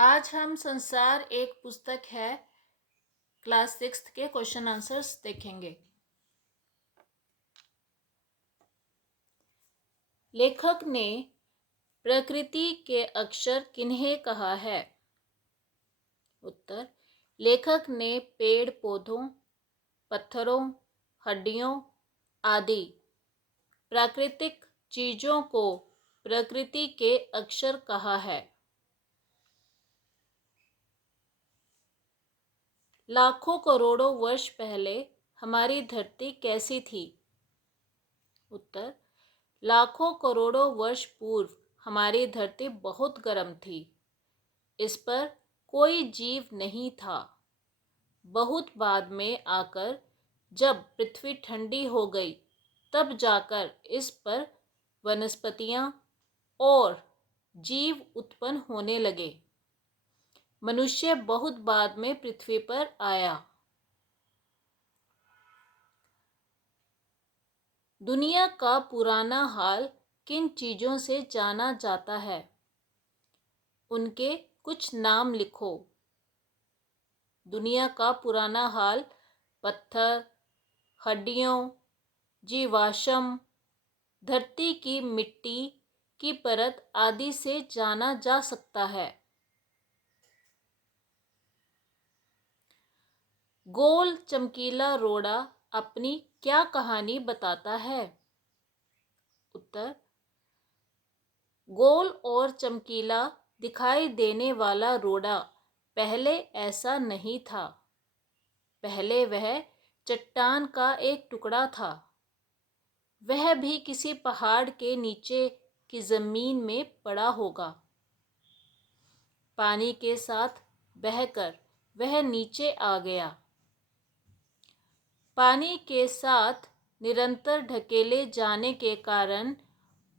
आज हम संसार एक पुस्तक है क्लास 6 के क्वेश्चन आंसर्स देखेंगे। लेखक ने प्रकृति के अक्षर किन्हें कहा है? उत्तर, लेखक ने पेड़ पौधों, पत्थरों, हड्डियों आदि प्राकृतिक चीजों को प्रकृति के अक्षर कहा है। लाखों करोड़ों वर्ष पहले हमारी धरती कैसी थी? उत्तर, लाखों करोड़ों वर्ष पूर्व हमारी धरती बहुत गर्म थी। इस पर कोई जीव नहीं था। बहुत बाद में आकर जब पृथ्वी ठंडी हो गई, तब जाकर इस पर वनस्पतियां और जीव उत्पन्न होने लगे। मनुष्य बहुत बाद में पृथ्वी पर आया। दुनिया का पुराना हाल किन चीजों से जाना जाता है? उनके कुछ नाम लिखो। दुनिया का पुराना हाल पत्थर, हड्डियों, जीवाश्म, धरती की मिट्टी की परत आदि से जाना जा सकता है। गोल चमकीला रोड़ा अपनी क्या कहानी बताता है? उत्तर, गोल और चमकीला दिखाई देने वाला रोड़ा पहले ऐसा नहीं था। पहले वह चट्टान का एक टुकड़ा था। वह भी किसी पहाड़ के नीचे की जमीन में पड़ा होगा। पानी के साथ बहकर वह नीचे आ गया। पानी के साथ निरंतर ढकेले जाने के कारण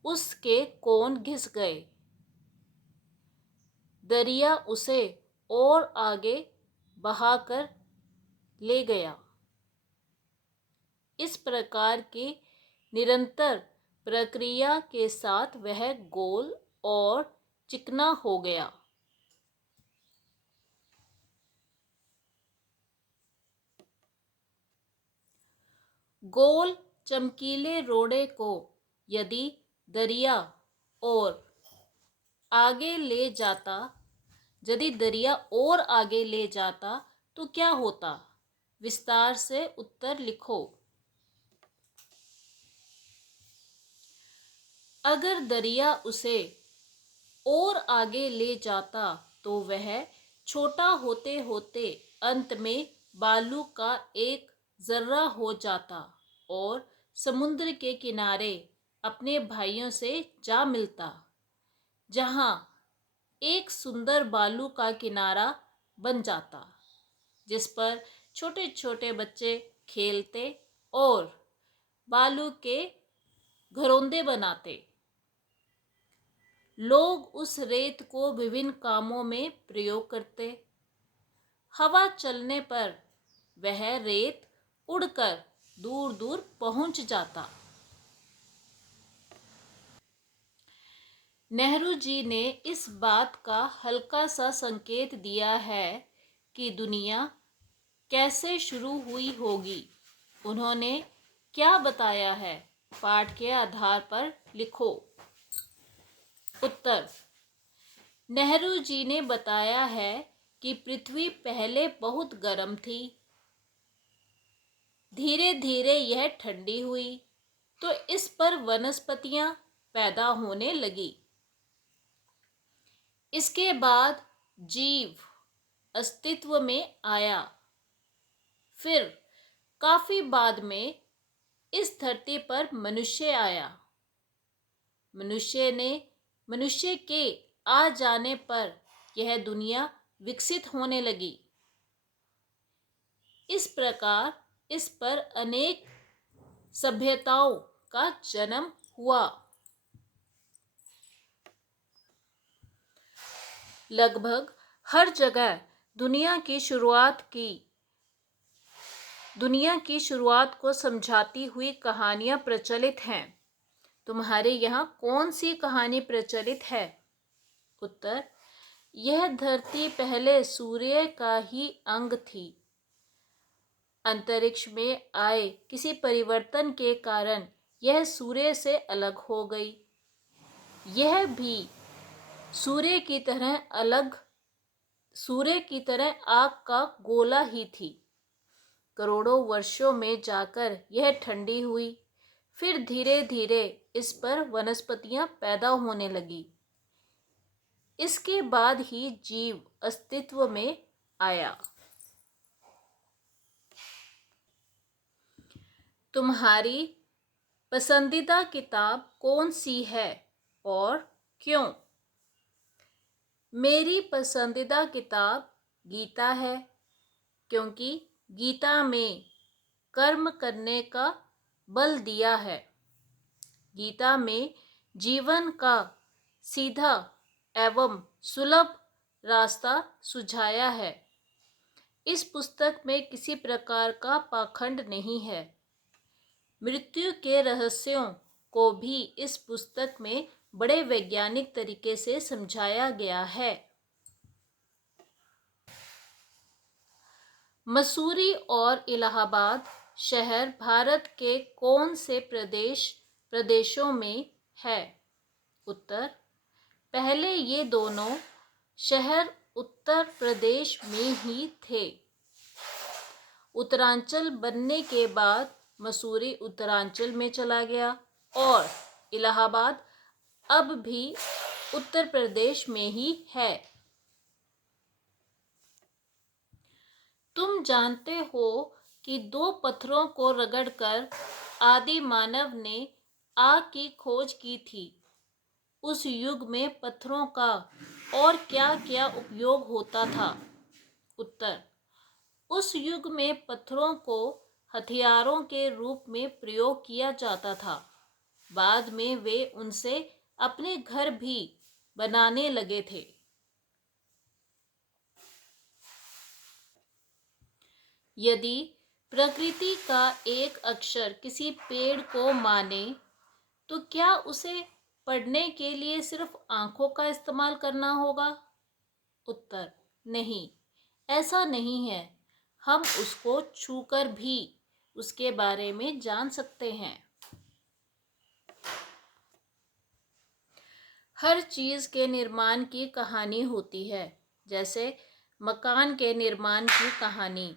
उसके कोन घिस गए। दरिया उसे और आगे बहाकर ले गया। इस प्रकार की निरंतर प्रक्रिया के साथ वह गोल और चिकना हो गया। गोल चमकीले रोड़े को यदि दरिया और आगे ले जाता यदि दरिया और आगे ले जाता तो क्या होता? विस्तार से उत्तर लिखो। अगर दरिया उसे और आगे ले जाता तो वह छोटा होते होते अंत में बालू का एक जर्रा हो जाता और समुद्र के किनारे अपने भाइयों से जा मिलता, जहां एक सुंदर बालू का किनारा बन जाता, जिस पर छोटे छोटे बच्चे खेलते और बालू के घरौंदे बनाते। लोग उस रेत को विभिन्न कामों में प्रयोग करते। हवा चलने पर वह रेत उड़कर दूर दूर पहुंच जाता। नेहरू जी ने इस बात का हल्का सा संकेत दिया है कि दुनिया कैसे शुरू हुई होगी। उन्होंने क्या बताया है? पाठ के आधार पर लिखो। उत्तर, नेहरू जी ने बताया है कि पृथ्वी पहले बहुत गर्म थी। धीरे धीरे यह ठंडी हुई तो इस पर वनस्पतियां पैदा होने लगी। इसके बाद जीव अस्तित्व में आया। फिर काफी बाद में इस धरती पर मनुष्य आया। मनुष्य के आ जाने पर यह दुनिया विकसित होने लगी। इस प्रकार इस पर अनेक सभ्यताओं का जन्म हुआ। लगभग हर जगह दुनिया की शुरुआत को समझाती हुई कहानियां प्रचलित हैं। तुम्हारे यहाँ कौन सी कहानी प्रचलित है? उत्तर, यह धरती पहले सूर्य का ही अंग थी। अंतरिक्ष में आए किसी परिवर्तन के कारण यह सूर्य से अलग हो गई। यह भी सूर्य की तरह आग का गोला ही थी। करोड़ों वर्षों में जाकर यह ठंडी हुई, फिर धीरे धीरे इस पर वनस्पतियां पैदा होने लगी। इसके बाद ही जीव अस्तित्व में आया। तुम्हारी पसंदीदा किताब कौन सी है और क्यों? मेरी पसंदीदा किताब गीता है, क्योंकि गीता में कर्म करने का बल दिया है। गीता में जीवन का सीधा एवं सुलभ रास्ता सुझाया है। इस पुस्तक में किसी प्रकार का पाखंड नहीं है। मृत्यु के रहस्यों को भी इस पुस्तक में बड़े वैज्ञानिक तरीके से समझाया गया है। मसूरी और इलाहाबाद शहर भारत के कौन से प्रदेशों में है? उत्तर, पहले ये दोनों शहर उत्तर प्रदेश में ही थे। उत्तरांचल बनने के बाद मसूरी उत्तरांचल में चला गया और इलाहाबाद अब भी उत्तर प्रदेश में ही है। तुम जानते हो कि दो पत्थरों को रगड़कर आदि मानव ने आग की खोज की थी। उस युग में पत्थरों का और क्या क्या उपयोग होता था? उत्तर, उस युग में पत्थरों को हथियारों के रूप में प्रयोग किया जाता था। बाद में वे उनसे अपने घर भी बनाने लगे थे। यदि प्रकृति का एक अक्षर किसी पेड़ को माने, तो क्या उसे पढ़ने के लिए सिर्फ आंखों का इस्तेमाल करना होगा? उत्तर, नहीं, ऐसा नहीं है। हम उसको छूकर भी उसके बारे में जान सकते हैं। हर चीज के निर्माण की कहानी होती है, जैसे मकान के निर्माण की कहानी,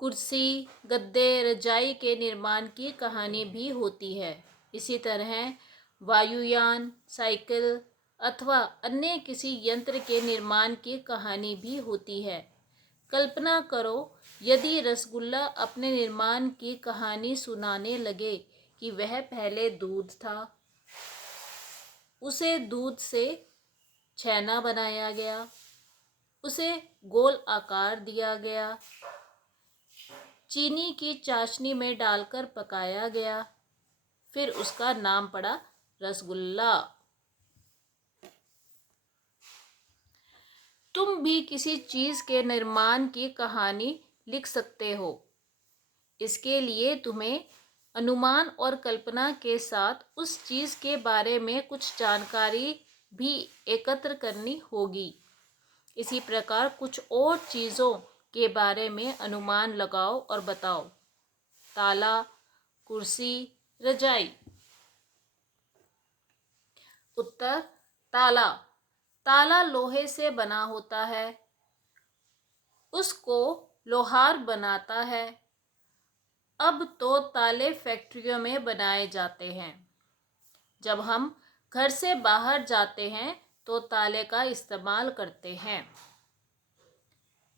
कुर्सी, गद्दे, रजाई के निर्माण की कहानी भी होती है। इसी तरह वायुयान, साइकिल अथवा अन्य किसी यंत्र के निर्माण की कहानी भी होती है। कल्पना करो, यदि रसगुल्ला अपने निर्माण की कहानी सुनाने लगे कि वह पहले दूध था, उसे दूध से छेना बनाया गया, उसे गोल आकार दिया गया, चीनी की चाशनी में डालकर पकाया गया, फिर उसका नाम पड़ा रसगुल्ला। तुम भी किसी चीज के निर्माण की कहानी लिख सकते हो। इसके लिए तुम्हें अनुमान और कल्पना के साथ उस चीज के बारे में कुछ जानकारी भी एकत्र करनी होगी। इसी प्रकार कुछ और चीजों के बारे में अनुमान लगाओ और बताओ। ताला, कुर्सी, रजाई। उत्तर, ताला। ताला लोहे से बना होता है, उसको लोहार बनाता है। अब तो ताले फैक्ट्रियों में बनाए जाते हैं। जब हम घर से बाहर जाते हैं तो ताले का इस्तेमाल करते हैं।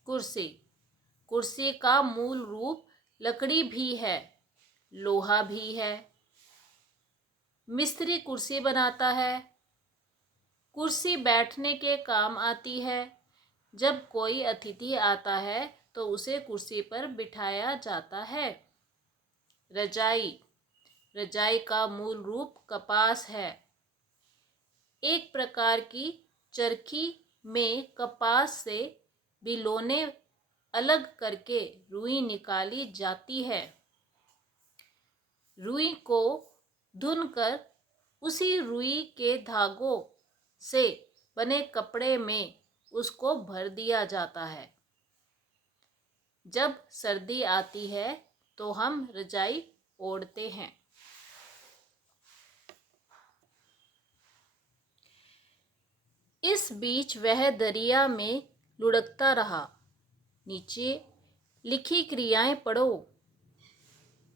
कुर्सी। कुर्सी का मूल रूप लकड़ी भी है, लोहा भी है। मिस्त्री कुर्सी बनाता है। कुर्सी बैठने के काम आती है। जब कोई अतिथि आता है तो उसे कुर्सी पर बिठाया जाता है। रजाई। रजाई का मूल रूप कपास है। एक प्रकार की चरखी में कपास से बिलोने अलग करके रुई निकाली जाती है। रुई को धुनकर उसी रुई के धागों से बने कपड़े में उसको भर दिया जाता है। जब सर्दी आती है तो हम रजाई ओढ़ते हैं। इस बीच वह दरिया में लुढ़कता रहा। नीचे लिखी क्रियाएं पढ़ो।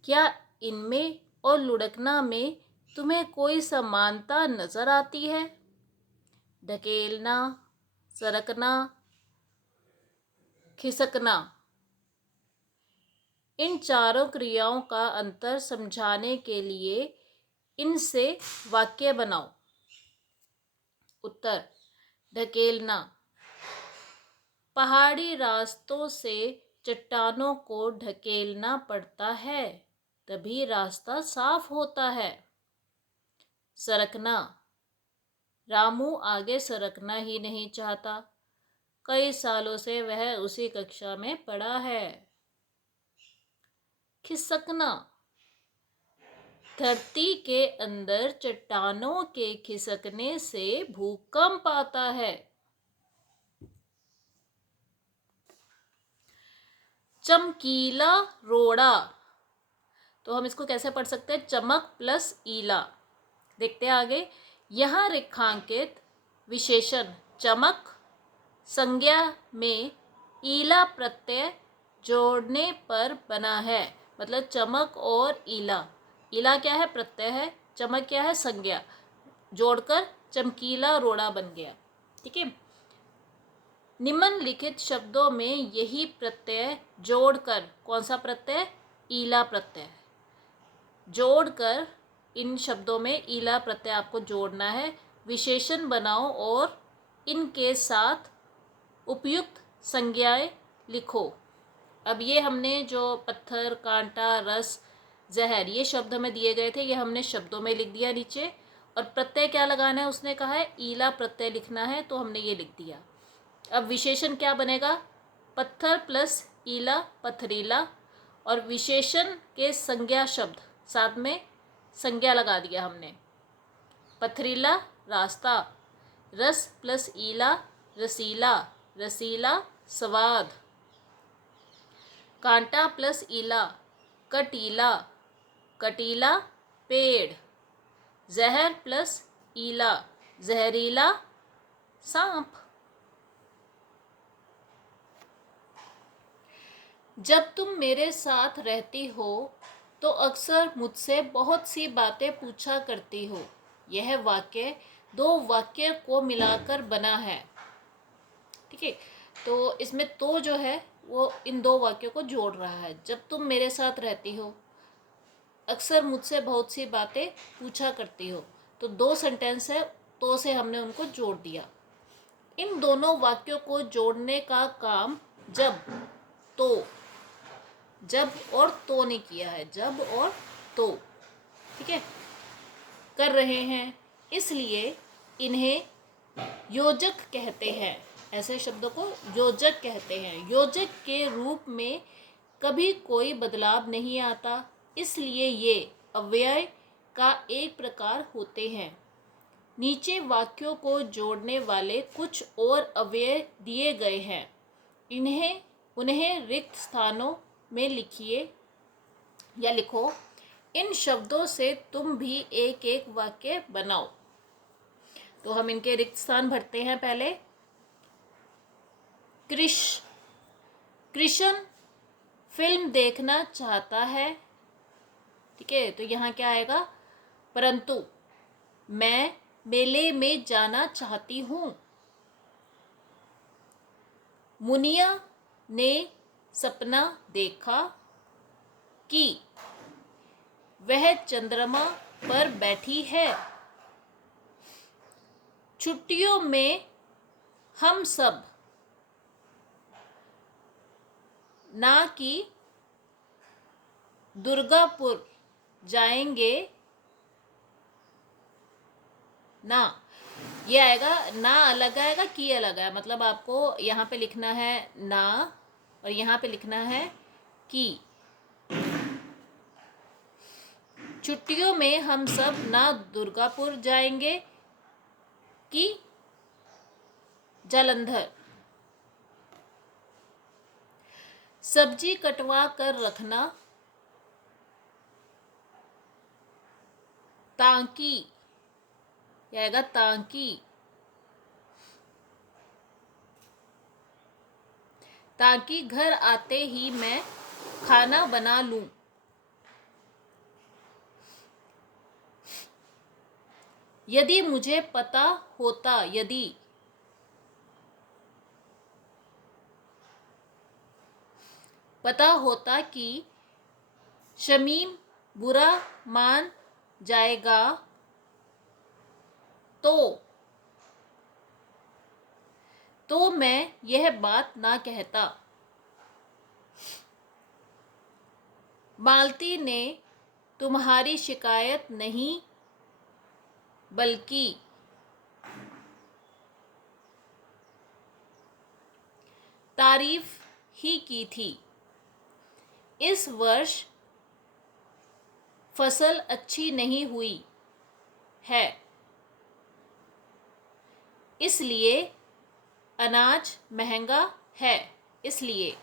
क्या इनमें और लुढ़कना में तुम्हें कोई समानता नजर आती है? ढकेलना, सरकना, खिसकना। इन चारों क्रियाओं का अंतर समझाने के लिए इनसे वाक्य बनाओ। उत्तर। ढकेलना। पहाड़ी रास्तों से चट्टानों को ढकेलना पड़ता है, तभी रास्ता साफ होता है। सरकना। रामू आगे सरकना ही नहीं चाहता। कई सालों से वह उसी कक्षा में पढ़ा है। खिसकना। धरती के अंदर चट्टानों के खिसकने से भूकंप आता है। चमकीला रोड़ा। तो हम इसको कैसे पढ़ सकते हैं? चमक प्लस ईला। देखते हैं आगे। यहाँ रेखांकित विशेषण चमक संज्ञा में ईला प्रत्यय जोड़ने पर बना है। मतलब चमक और ईला। ईला क्या है? प्रत्यय है। चमक क्या है? संज्ञा। जोड़कर चमकीला रोड़ा बन गया। ठीक है। निम्नलिखित शब्दों में यही प्रत्यय जोड़कर, कौन सा प्रत्यय? ईला प्रत्यय। जोड़कर इन शब्दों में ईला प्रत्यय आपको जोड़ना है। विशेषण बनाओ और इनके साथ उपयुक्त संज्ञाएं लिखो। अब ये हमने जो पत्थर, कांटा, रस, जहर, ये शब्द हमें दिए गए थे, ये हमने शब्दों में लिख दिया नीचे। और प्रत्यय क्या लगाना है? उसने कहा है ईला प्रत्यय लिखना है, तो हमने ये लिख दिया। अब विशेषण क्या बनेगा? पत्थर प्लस ईला, पथरीला। और विशेषण के संज्ञा शब्द, साथ में संज्ञा लगा दिया हमने। पथरीला रास्ता, रस प्लस ईला रसीला, रसीला स्वाद। कांटा प्लस ईला कटीला, कटीला पेड़। जहर प्लस ईला जहरीला सांप। जब तुम मेरे साथ रहती हो तो अक्सर मुझसे बहुत सी बातें पूछा करती हो। यह वाक्य दो वाक्य को मिलाकर बना है। ठीक है। तो इसमें तो जो है वो इन दो वाक्यों को जोड़ रहा है। जब तुम मेरे साथ रहती हो, अक्सर मुझसे बहुत सी बातें पूछा करती हो। तो दो सेंटेंस है, तो से हमने उनको जोड़ दिया। इन दोनों वाक्यों को जोड़ने का काम जब, तो, जब और तो ने किया है। जब और तो, ठीक है, कर रहे हैं, इसलिए इन्हें योजक कहते हैं। ऐसे शब्दों को योजक कहते हैं। योजक के रूप में कभी कोई बदलाव नहीं आता, इसलिए ये अव्यय का एक प्रकार होते हैं। नीचे वाक्यों को जोड़ने वाले कुछ और अव्यय दिए गए हैं। उन्हें रिक्त स्थानों में लिखिए या लिखो। इन शब्दों से तुम भी एक एक वाक्य बनाओ। तो हम इनके रिक्त स्थान भरते हैं। पहले कृष्ण फिल्म देखना चाहता है। ठीक है। तो यहाँ क्या आएगा? परंतु मैं मेले में जाना चाहती हूँ। मुनिया ने सपना देखा कि वह चंद्रमा पर बैठी है। छुट्टियों में हम सब ना कि दुर्गापुर जाएंगे। ना, ये आएगा ना अलग आएगा, की अलग आएगा। मतलब आपको यहाँ पे लिखना है ना और यहाँ पे लिखना है की। छुट्टियों में हम सब ना दुर्गापुर जाएंगे कि जालंधर। सब्जी कटवा कर रखना, ताकि, यह आएगा ताकि, ताकि घर आते ही मैं खाना बना लूं। यदि मुझे पता होता, यदि, पता होता कि शमीम बुरा मान जाएगा तो मैं यह बात ना कहता। मालती ने तुम्हारी शिकायत नहीं बल्कि तारीफ ही की थी। इस वर्ष फसल अच्छी नहीं हुई है, इसलिए अनाज महंगा है, इसलिए।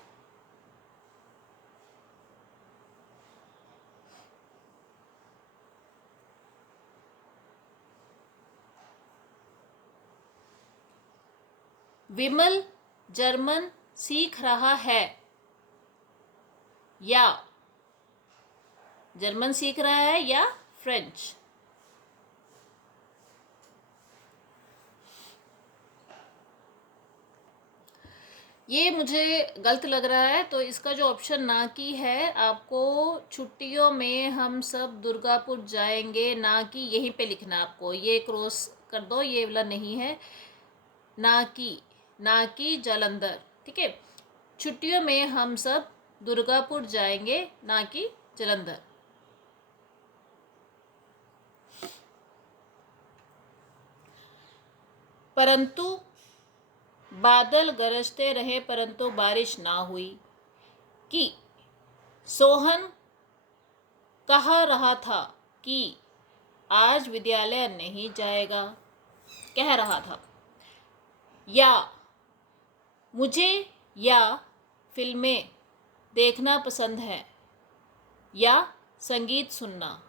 विमल जर्मन सीख रहा है, या जर्मन सीख रहा है या फ्रेंच। ये मुझे गलत लग रहा है, तो इसका जो ऑप्शन ना की है, आपको छुट्टियों में हम सब दुर्गापुर जाएंगे, ना कि यहीं पे लिखना है आपको, ये क्रॉस कर दो, ये वाला नहीं है। ना कि जालंधर, ठीक है। छुट्टियों में हम सब दुर्गापुर जाएंगे, ना कि जालंधर। परंतु बादल गरजते रहे परंतु बारिश ना हुई। कि सोहन कह रहा था कि आज विद्यालय नहीं जाएगा, कह रहा था। या मुझे या फिल्में देखना पसंद है, या संगीत सुनना।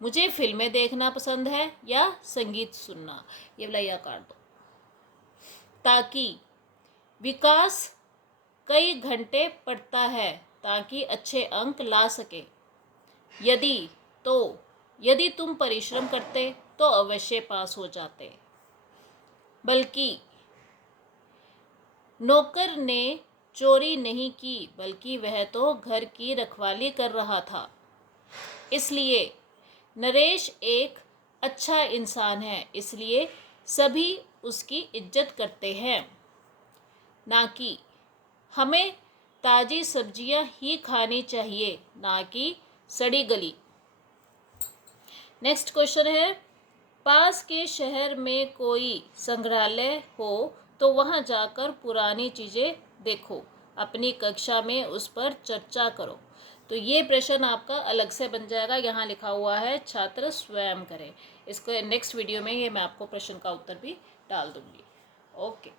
मुझे फिल्में देखना पसंद है या संगीत सुनना, ये वाला या काट दो। ताकि विकास कई घंटे पढ़ता है ताकि अच्छे अंक ला सके। यदि, तो यदि तुम परिश्रम करते तो अवश्य पास हो जाते। बल्कि नौकर ने चोरी नहीं की, बल्कि वह तो घर की रखवाली कर रहा था, इसलिए नरेश एक अच्छा इंसान है, इसलिए सभी उसकी इज्जत करते हैं। ना कि हमें ताज़ी सब्जियां ही खानी चाहिए, ना कि सड़ी गली। नेक्स्ट क्वेश्चन है, पास के शहर में कोई संग्रहालय हो तो वहां जाकर पुरानी चीज़ें देखो, अपनी कक्षा में उस पर चर्चा करो। तो ये प्रश्न आपका अलग से बन जाएगा, यहाँ लिखा हुआ है छात्र स्वयं करें। इसको नेक्स्ट वीडियो में ये मैं आपको प्रश्न का उत्तर भी डाल दूंगी। ओके।